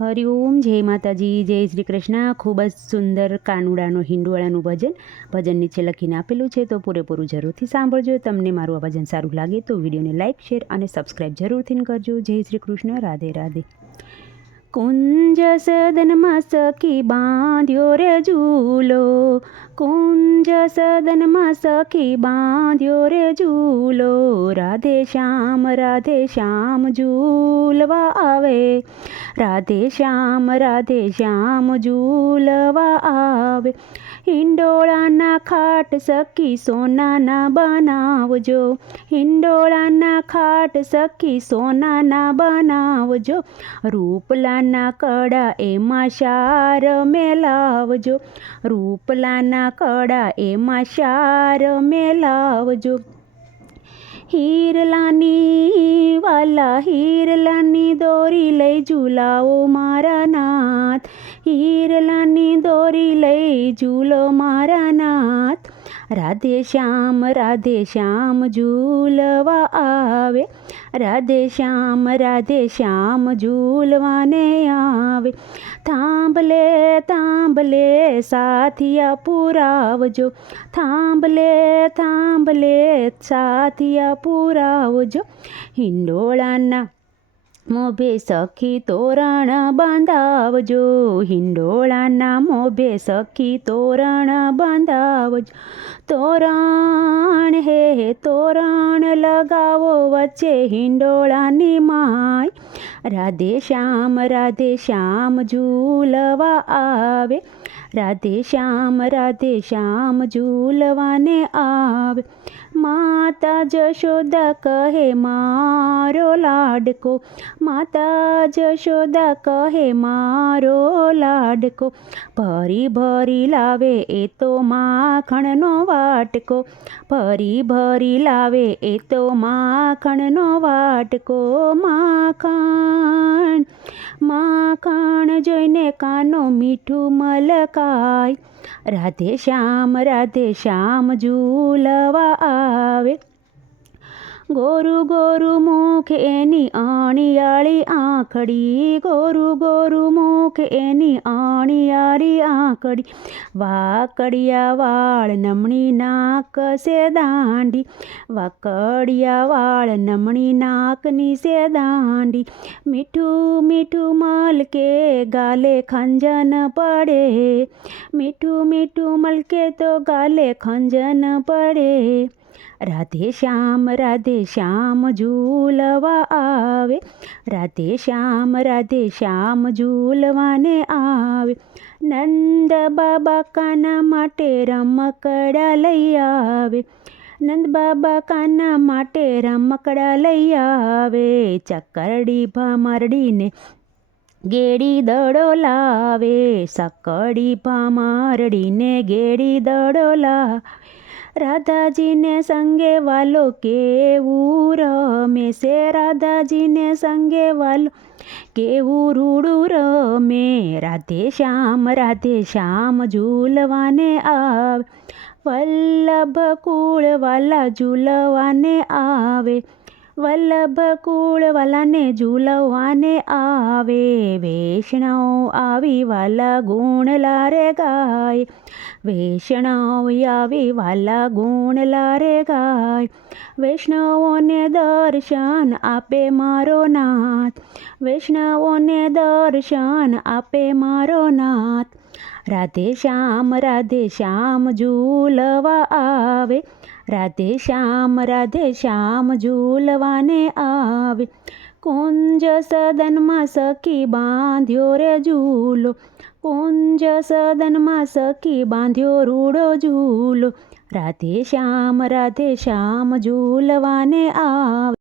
હરિઓમ, જય માતાજી, જય શ્રી કૃષ્ણ. ખૂબ જ સુંદર કાનુડાનો હિંડોળાનું ભજન નીચે લખીને આપેલું છે, તો પૂરેપૂરું જરૂરથી સાંભળજો. તમને મારું આ ભજન સારું લાગે તો વિડીયોને લાઇક, શેર અને સબસ્ક્રાઈબ જરૂરથી કરજો. જય શ્રી કૃષ્ણ. રાધે રાધે. કુંજ સદનમાં સખી બાંધ્યો રે ઝૂલો, કુંજ સદનમાં સખી બાંધ્યો રે ઝૂલો. રાધે શ્યામ ઝૂલવા આવે, રાધે શ્યામ ઝૂલવા આવે. હિંડોળાના ખાટ સખી સોનાના બનાવજો, હિંડોળાના ખાટ સખી સોનાના બનાવજો. રૂપલાના કડા એમાં શાર મેલાવજો, રૂપલાના કડા એમાં શાર મેલાવજો. હીરલાની વાલા હીરલાની દોરી લઈ ઝૂલાવો મારા નાથ, હીરલાની દોરી લઈ ઝૂલો મારા નાથ. રાધે શ્યામ ઝૂલવા આવે, રાધે શ્યામ ઝૂલવાને આવે. થાંભલે સાથિયા પુરાવજો, થાંભલે સાથિયા પુરાવજો. હિંડોળાના મોભે સખી તોરણ બાંધાવજો, હિંડોળાના મોભે સખી તોરણ બાંધાવજો. તોરણ હે તોરણ લગાવો વચ્ચે હિંડોળાની માય. રાધે શ્યામ ઝૂલવા આવે, રાધે શ્યામ ઝૂલવાને આવે. માતા જશોદા કહે મારો લાડકો, માતા જશોદા કહે મારો લાડકો. ભરી લાવે એ તો માખણનો વાટકો, ભરી લાવે એ તો માખણનો વાટકો. માખણ જોઈને કાનો મીઠું મલકાય. રાધે શ્યામ ઝૂલવા આવે. ગોરુ મુખ એની અણિયાળી આંખડી, ગોરુ મુખ એની અણિયાળી આંખડી. વાકડિયા વાળ નમણી નાક સે દાંડી, વાકડિયા વાળ નમણી નાકની સે દાંડી. મીઠું મલકે ગાલે ખંજન પડે, મીઠું મલકે તો ગાલે ખંજન પડે. રાધે શ્યામ ઝૂલવા આવે, રાધે શ્યામ ઝૂલવાને આવે. નંદ બાબા કાના માટે રમકડા લઈ આવે, નંદ બાબા કાના માટે રમકડા લઈ આવે. ચકરડી ભમરડીને ગેડી દડો લાવે, સકડી ભમરડીને ગેડી દડો લાવે. રાધાજીને સંગે વાલો કેવું રમે છે, રાધાજીને સંગે વાલો કેવું રૂડું રમે. રાધે શ્યામ ઝૂલવાને આવે, વલ્લભ કુળ વાલા ઝૂલવાને આવે, વલ્લભ કુળ વાલાને ઝૂલવાને આવે. વૈષ્ણવ આવી વાલા ગુણલા રે ગાય, વૈષ્ણવ આવી વાલા ગુણલા રે ગાય. વૈષ્ણવોને દર્શન આપે મારો નાથ, વૈષ્ણવોને દર્શન આપે મારો નાથ. રાધે શ્યામ ઝૂલવા આવે, રાધે શ્યામ ઝૂલવાને આવે. કુંજ સદનમાં સખી બાંધ્યો રે ઝૂલો, કુંજ સદનમાં સખી બાંધ્યો રૂડો ઝૂલો. રાધે શ્યામ ઝૂલવાને આવે.